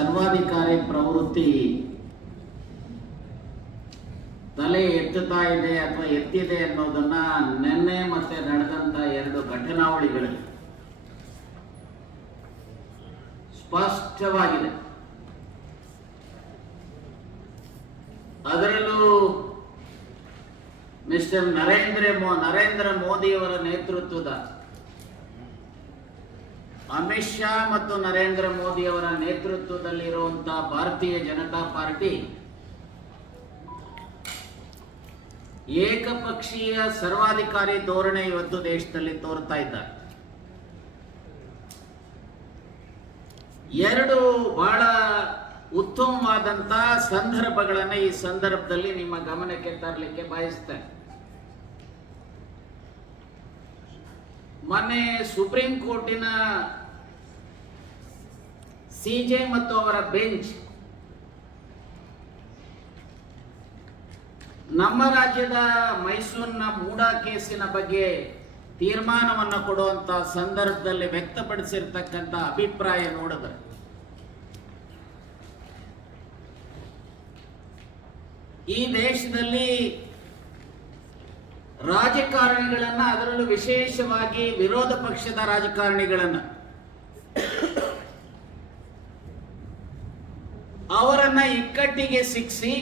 ಸರ್ವಾಧಿಕಾರಿ ಪ್ರವೃತ್ತಿ ತಲೆ ಎತ್ತುತ್ತಾ ಇದೆ ಅಥವಾ ಎತ್ತಿದೆ ಅನ್ನೋದನ್ನ ನಿನ್ನೆ ಮತ್ತೆ ನಡೆದಂತ ಎರಡು ಘಟನಾವಳಿಗಳಲ್ಲಿ ಸ್ಪಷ್ಟವಾಗಿದೆ. ಅದರಲ್ಲೂ ಮಿಸ್ಟರ್ ನರೇಂದ್ರ ಮೋ, ನರೇಂದ್ರ ಮೋದಿಯವರ ನೇತೃತ್ವದ ಅಮಿತ್ ಶಾ ಮತ್ತು ನರೇಂದ್ರ ಮೋದಿಯವರ ನೇತೃತ್ವದಲ್ಲಿರುವಂತಹ ಭಾರತೀಯ ಜನತಾ ಪಾರ್ಟಿ ಏಕಪಕ್ಷೀಯ ಸರ್ವಾಧಿಕಾರಿ ಧೋರಣೆ ಇವತ್ತು ದೇಶದಲ್ಲಿ ತೋರ್ತಾ ಇದ್ದಾರೆ ಎರಡು ಬಹಳ ಉತ್ತಮವಾದಂತ ಸಂದರ್ಭಗಳನ್ನು ಈ ಸಂದರ್ಭದಲ್ಲಿ ನಿಮ್ಮ ಗಮನಕ್ಕೆ ತರಲಿಕ್ಕೆ ಬಯಸ್ತೇನೆ. ಮೊನ್ನೆ ಸುಪ್ರೀಂ ಕೋರ್ಟಿನ ಸಿಜೆ ಮತ್ತು ಅವರ ಬೆಂಚ್ ನಮ್ಮ ರಾಜ್ಯದ ಮೈಸೂರಿನ ಮೂಡಾ ಕೇಸಿನ ಬಗ್ಗೆ ತೀರ್ಮಾನವನ್ನು ಕೊಡುವಂತ ಸಂದರ್ಭದಲ್ಲಿ ವ್ಯಕ್ತಪಡಿಸಿರ್ತಕ್ಕಂಥ ಅಭಿಪ್ರಾಯ ನೋಡಿದ್ರೆ. ಈ ದೇಶದಲ್ಲಿ ರಾಜಕಾರಣಿಗಳನ್ನ ಅದರಲ್ಲೂ ವಿಶೇಷವಾಗಿ ವಿರೋಧ ಪಕ್ಷದ ರಾಜಕಾರಣಿಗಳನ್ನ. ಅವರನ್ನ ಇಕ್ಕಟ್ಟಿಗೆ ಸಿಕ್ಕಿಸಿ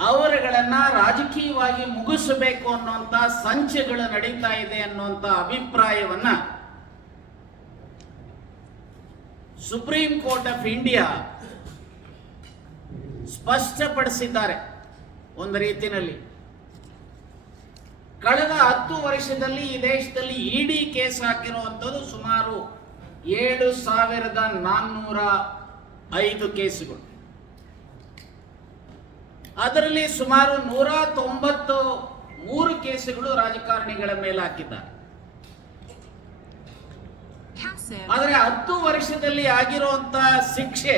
ಅವರುಗಳನ್ನ ರಾಜಕೀಯವಾಗಿ ಮುಗಿಸಬೇಕು ಅನ್ನುವಂತ ಸಂಚೆಗಳು ನಡೀತಾ ಇದೆ ಅನ್ನುವಂತ ಅಭಿಪ್ರಾಯವನ್ನ ಸುಪ್ರೀಂ ಕೋರ್ಟ್ ಆಫ್ ಇಂಡಿಯಾ ಸ್ಪಷ್ಟಪಡಿಸಿದ್ದಾರೆ. ಒಂದು ರೀತಿಯಲ್ಲಿ ಕಳೆದ ಹತ್ತು ವರ್ಷದಲ್ಲಿ ಈ ದೇಶದಲ್ಲಿ ಇಡಿ ಕೇಸ್ ಹಾಕಿರುವಂಥದ್ದು ಸುಮಾರು ಏಳು ಸಾವಿರದ ನಾನ್ನೂರ ಐದು ಕೇಸುಗಳು. ಅದರಲ್ಲಿ ಸುಮಾರು ನೂರ ತೊಂಬತ್ತು ಮೂರು ಕೇಸುಗಳು ರಾಜಕಾರಣಿಗಳ ಮೇಲೆ ಹಾಕಿದ್ದಾರೆ. ಆದರೆ ಹತ್ತು ವರ್ಷದಲ್ಲಿ ಆಗಿರುವಂತಹ ಶಿಕ್ಷೆ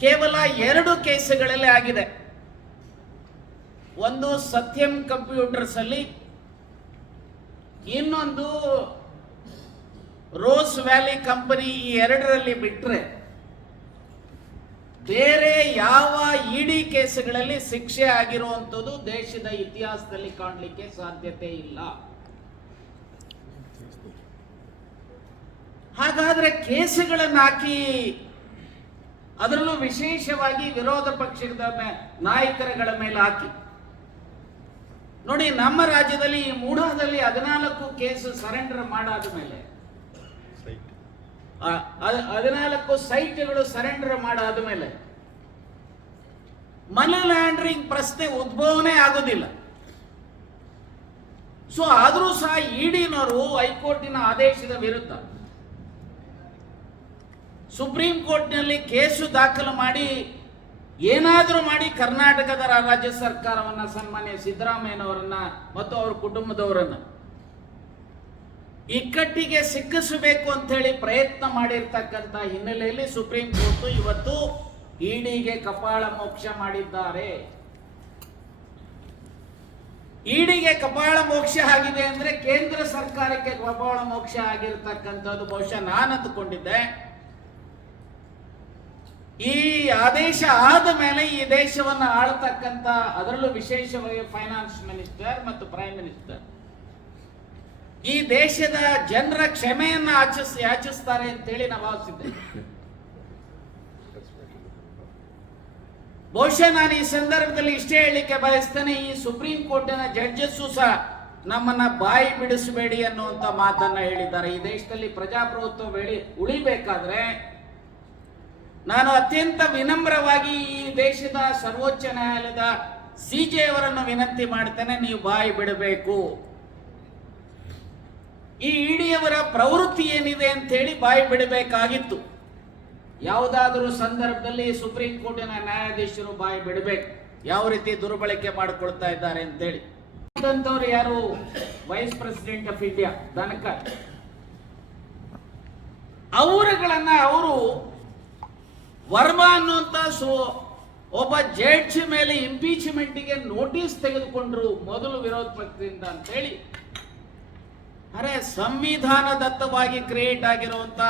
ಕೇವಲ ಎರಡು ಕೇಸುಗಳಲ್ಲಿ ಆಗಿದೆ. ಒಂದು ಸತ್ಯಂ ಕಂಪ್ಯೂಟರ್ಸ್ ಅಲ್ಲಿ ಇನ್ನೊಂದು ರೋಸ್ ವ್ಯಾಲಿ ಕಂಪನಿ ಈ ಎರಡರಲ್ಲಿ ಬಿಟ್ರೆ ಬೇರೆ ಯಾವ ಇಡಿ ಕೇಸುಗಳಲ್ಲಿ ಶಿಕ್ಷೆ ಆಗಿರುವಂಥದ್ದು ದೇಶದ ಇತಿಹಾಸದಲ್ಲಿ ಕಾಣಲಿಕ್ಕೆ ಸಾಧ್ಯತೆ ಇಲ್ಲ. ಹಾಗಾದ್ರೆ ಕೇಸುಗಳನ್ನು ಹಾಕಿ ಅದರಲ್ಲೂ ವಿಶೇಷವಾಗಿ ವಿರೋಧ ಪಕ್ಷದ ನಾಯಕರುಗಳ ಮೇಲೆ ಹಾಕಿ. ನೋಡಿ, ನಮ್ಮ ರಾಜ್ಯದಲ್ಲಿ ಈ ಮೂಢದಲ್ಲಿ ಹದಿನಾಲ್ಕು ಕೇಸು ಸರೆಂಡರ್ ಮಾಡಾದ ಮೇಲೆ ಹದಿನಾಲ್ಕು ಸೈಟ್ಗಳು ಸರೆಂಡರ್ ಮಾಡಾದ ಮೇಲೆ ಮನಿ ಲ್ಯಾಂಡ್ರಿಂಗ್ ಪ್ರಶ್ನೆ ಉದ್ಭವನೇ ಆಗೋದಿಲ್ಲ. ಸೊ ಆದರೂ ಸಹ ಇಡಿನವರು ಹೈಕೋರ್ಟಿನ ಆದೇಶದ ವಿರುದ್ಧ ಸುಪ್ರೀಂ ಕೋರ್ಟ್ನಲ್ಲಿ ಕೇಸು ದಾಖಲು ಮಾಡಿ ಏನಾದರೂ ಮಾಡಿ ಕರ್ನಾಟಕದ ರಾಜ್ಯ ಸರ್ಕಾರವನ್ನು ಸನ್ಮಾನ್ಯ ಸಿದ್ದರಾಮಯ್ಯನವರನ್ನ ಮತ್ತು ಅವರ ಕುಟುಂಬದವರನ್ನ ಇಕ್ಕಟ್ಟಿಗೆ ಸಿಕ್ಕಿಸಬೇಕು ಅಂತ ಹೇಳಿ ಪ್ರಯತ್ನ ಮಾಡಿರ್ತಕ್ಕಂಥ ಹಿನ್ನೆಲೆಯಲ್ಲಿ ಸುಪ್ರೀಂ ಕೋರ್ಟ್ ಇವತ್ತು ಇಡಿಗೆ ಕಪಾಳ ಮೋಕ್ಷ ಮಾಡಿದ್ದಾರೆ. ಇಡಿಗೆ ಕಪಾಳ ಮೋಕ್ಷ ಆಗಿದೆ ಅಂದ್ರೆ ಕೇಂದ್ರ ಸರ್ಕಾರಕ್ಕೆ ಕಪಾಳ ಮೋಕ್ಷ ಆಗಿರ್ತಕ್ಕಂಥದ್ದು ಬಹುಶಃ ನಾನು ಅಂದುಕೊಂಡಿದ್ದೆ. ಈ ಆದೇಶ ಆದ ಮೇಲೆ ಈ ದೇಶವನ್ನು ಆಳ್ತಕ್ಕಂಥ ಅದರಲ್ಲೂ ವಿಶೇಷವಾಗಿ ಫೈನಾನ್ಸ್ ಮಿನಿಸ್ಟರ್ ಮತ್ತು ಪ್ರೈಮ್ ಮಿನಿಸ್ಟರ್ ಈ ದೇಶದ ಜನರ ಕ್ಷಮೆಯನ್ನು ಆಚಿಸ್ ಯಾಚಿಸ್ತಾರೆ ಅಂತೇಳಿ ನಾವು ಭಾವಿಸಿದ್ದೇವೆ. ಬಹುಶಃ ನಾನು ಈ ಸಂದರ್ಭದಲ್ಲಿ ಇಷ್ಟೇ ಹೇಳಲಿಕ್ಕೆ ಬಯಸ್ತೇನೆ, ಈ ಸುಪ್ರೀಂ ಕೋರ್ಟಿನ ಜಡ್ಜಸ್ಸು ಸಹ ನಮ್ಮನ್ನ ಬಾಯಿ ಬಿಡಿಸಬೇಡಿ ಅನ್ನುವಂತ ಮಾತನ್ನ ಹೇಳಿದ್ದಾರೆ. ಈ ದೇಶದಲ್ಲಿ ಪ್ರಜಾಪ್ರಭುತ್ವ ಬೆಳಿ ಉಳಿಬೇಕಾದ್ರೆ ನಾನು ಅತ್ಯಂತ ವಿನಮ್ರವಾಗಿ ಈ ದೇಶದ ಸರ್ವೋಚ್ಚ ನ್ಯಾಯಾಲಯದ ಸಿಜೆ ಅವರನ್ನು ವಿನಂತಿ ಮಾಡ್ತೇನೆ, ನೀವು ಬಾಯಿ ಬಿಡಬೇಕು. ಈ ಇಡಿಯವರ ಪ್ರವೃತ್ತಿ ಏನಿದೆ ಅಂತ ಹೇಳಿ ಬಾಯಿ ಬಿಡಬೇಕಾಗಿತ್ತು. ಯಾವುದಾದರೂ ಸಂದರ್ಭದಲ್ಲಿ ಸುಪ್ರೀಂ ಕೋರ್ಟಿನ ನ್ಯಾಯಾಧೀಶರು ಬಾಯಿ ಬಿಡಬೇಕು. ಯಾವ ರೀತಿ ದುರ್ಬಳಕೆ ಮಾಡಿಕೊಳ್ತಾ ಇದ್ದಾರೆ ಅಂತೇಳಿ ಯಾರು? Vice president of India Dhankhar ಅವರುಗಳನ್ನ ಅವರು ವರ್ಮಾ ಅನ್ನುವಂತ ಸೋ ಒಬ್ಬ ಜಡ್ಜ್ ಮೇಲೆ ಇಂಪೀಚ್ಮೆಂಟ್ಗೆ ನೋಟಿಸ್ ತೆಗೆದುಕೊಂಡ್ರು ಮೊದಲು ವಿರೋಧ ಪಕ್ಷದಿಂದ ಅಂತೇಳಿ. ಅರೆ ಸಂವಿಧಾನದತ್ತವಾಗಿ ಕ್ರಿಯೇಟ್ ಆಗಿರುವಂತ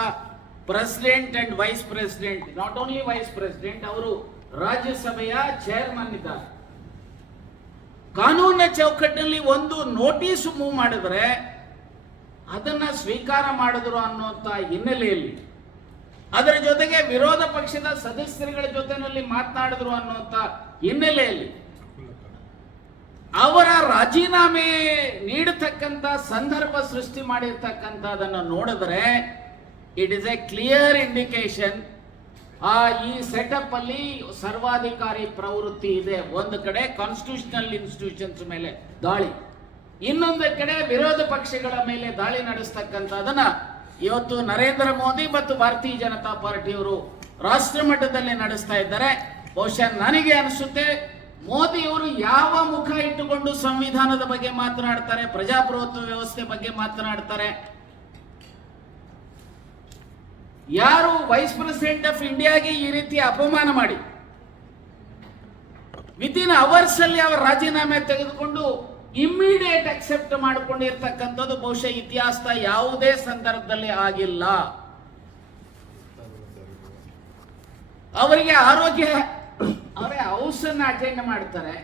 president and vice president not only vice president ಅವರು ರಾಜ್ಯಸಭೆಯ ಚೇರ್ಮನ್ ಇದ್ದಾರೆ. ಕಾನೂನಿನ ಚೌಕಟ್ಟಿನಲ್ಲಿ ಒಂದು ನೋಟಿಸ್ ಮೂವ್ ಮಾಡಿದ್ರೆ ಅದನ್ನ ಸ್ವೀಕಾರ ಮಾಡಿದ್ರು ಅನ್ನುವಂತ ಹಿನ್ನೆಲೆಯಲ್ಲಿ ಅದರ ಜೊತೆಗೆ ವಿರೋಧ ಪಕ್ಷದ ಸದಸ್ಯರುಗಳ ಜೊತೆನಲ್ಲಿ ಮಾತನಾಡಿದ್ರು ಅನ್ನುವಂತ ಹಿನ್ನೆಲೆಯಲ್ಲಿ ಅವರ ರಾಜೀನಾಮೆ ನೀಡತಕ್ಕಂತ ಸಂದರ್ಭ ಸೃಷ್ಟಿ ಮಾಡಿರ್ತಕ್ಕಂಥದನ್ನು ನೋಡಿದ್ರೆ it is a clear indication ಆ ಈ ಸೆಟಪ್ ಅಲ್ಲಿ ಸರ್ವಾಧಿಕಾರಿ ಪ್ರವೃತ್ತಿ ಇದೆ. ಒಂದು ಕಡೆ ಕಾನ್ಸ್ಟಿಟ್ಯೂಷನಲ್ ಇನ್ಸ್ಟಿಟ್ಯೂಷನ್ಸ್ ಮೇಲೆ ದಾಳಿ, ಇನ್ನೊಂದು ಕಡೆ ವಿರೋಧ ಪಕ್ಷಗಳ ಮೇಲೆ ದಾಳಿ ನಡೆಸ್ತಕ್ಕಂಥದನ್ನ ಇವತ್ತು ನರೇಂದ್ರ ಮೋದಿ ಮತ್ತು ಭಾರತೀಯ ಜನತಾ ಪಾರ್ಟಿಯವರು ರಾಷ್ಟ್ರ ಮಟ್ಟದಲ್ಲಿ ನಡೆಸ್ತಾ ಇದ್ದಾರೆ. ಬಹುಶಃ ನನಗೆ ಅನಿಸುತ್ತೆ ಮೋದಿಯವರು ಯಾವ ಮುಖ ಇಟ್ಟುಕೊಂಡು ಸಂವಿಧಾನದ ಬಗ್ಗೆ ಮಾತನಾಡ್ತಾರೆ, ಪ್ರಜಾಪ್ರಭುತ್ವ ವ್ಯವಸ್ಥೆ ಬಗ್ಗೆ ಮಾತನಾಡ್ತಾರೆ? ಯಾರು ವೈಸ್ ಪ್ರೆಸಿಡೆಂಟ್ ಆಫ್ ಇಂಡಿಯಾಗೆ ಈ ರೀತಿ ಅಪಮಾನ ಮಾಡಿ? ವಿತ್ ಇನ್ ಅವರ್ಸ್ ಅಲ್ಲಿ ಅವರ ರಾಜೀನಾಮೆ ತೆಗೆದುಕೊಂಡು ಇಮ್ಮಿಡಿಯೇಟ್ ಅಕ್ಸೆಪ್ಟ್ ಮಾಡಿಕೊಂಡಿರ್ತಕ್ಕಂಥದ್ದು ಬಹುಶಃ ಇತಿಹಾಸದ ಯಾವುದೇ ಸಂದರ್ಭದಲ್ಲಿ ಆಗಿಲ್ಲ. ಅವರಿಗೆ ಆರೋಗ್ಯ, ಅವರೇ ಹೌಸ್ ಅನ್ನ ಅಟೆಂಡ್ ಮಾಡ್ತಾರೆ.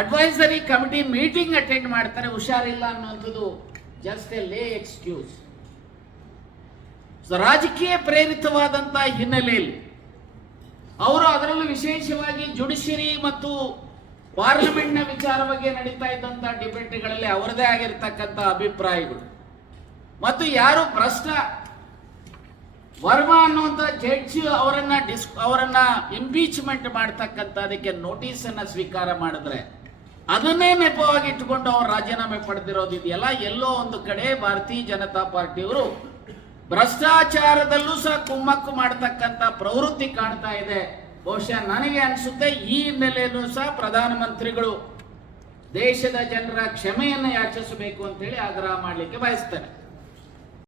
ಅಡ್ವೈಸರಿ ಕಮಿಟಿ ಮೀಟಿಂಗ್ ಅಟೆಂಡ್ ಮಾಡ್ತಾರೆ. ಹುಷಾರಿಲ್ಲ ಅನ್ನುವಂಥದ್ದು ಜಸ್ಟ್ ಎ ಲೇ ಎಕ್ಸ್ಕ್ಯೂಸ್ ರಾಜಕೀಯ ಪ್ರೇರಿತವಾದಂತಹ ಹಿನ್ನೆಲೆಯಲ್ಲಿ, ಅವರು ಅದರಲ್ಲೂ ವಿಶೇಷವಾಗಿ ಜುಡಿಷಿಯರಿ ಮತ್ತು ಪಾರ್ಲಿಮೆಂಟ್ನ ವಿಚಾರ ಬಗ್ಗೆ ನಡೀತಾ ಇದ್ದಂತ ಡಿಬೇಟ್ಗಳಲ್ಲಿ ಅವರದೇ ಆಗಿರ್ತಕ್ಕಂಥ ಅಭಿಪ್ರಾಯಗಳು. ಮತ್ತು ಯಾರು ಭ್ರಷ್ಟ? ವರ್ಮಾ ಅನ್ನುವಂಥ ಜಡ್ಜ್ ಅವರನ್ನ ಡಿಸ್, ಅವರನ್ನ ಇಂಪೀಚ್ಮೆಂಟ್ ಮಾಡ್ತಕ್ಕಂಥ ಅದಕ್ಕೆ ನೋಟಿಸ್ ಅನ್ನ ಸ್ವೀಕಾರ ಮಾಡಿದ್ರೆ ಅದನ್ನೇ ನೆಪವಾಗಿ ಇಟ್ಟುಕೊಂಡು ಅವರು ರಾಜೀನಾಮೆ ಪಡೆದಿರೋದು ಇದೆಯಲ್ಲ? ಎಲ್ಲೋ ಒಂದು ಕಡೆ ಭಾರತೀಯ ಜನತಾ ಪಾರ್ಟಿಯವರು ಭ್ರಷ್ಟಾಚಾರದಲ್ಲೂ ಸಹ ಕುಮ್ಮಕ್ಕು ಮಾಡತಕ್ಕಂತ ಪ್ರವೃತ್ತಿ ಕಾಣ್ತಾ ಇದೆ. ಬಹುಶಃ ನನಗೆ ಅನಿಸುತ್ತೆ ಈ ಹಿನ್ನೆಲೆಯಲ್ಲೂ ಸಹ ಪ್ರಧಾನಮಂತ್ರಿಗಳು ದೇಶದ ಜನರ ಕ್ಷಮೆಯನ್ನು ಯಾಚಿಸಬೇಕು ಅಂತೇಳಿ ಆಗ್ರಹ ಮಾಡಲಿಕ್ಕೆ ಬಯಸ್ತೇನೆ.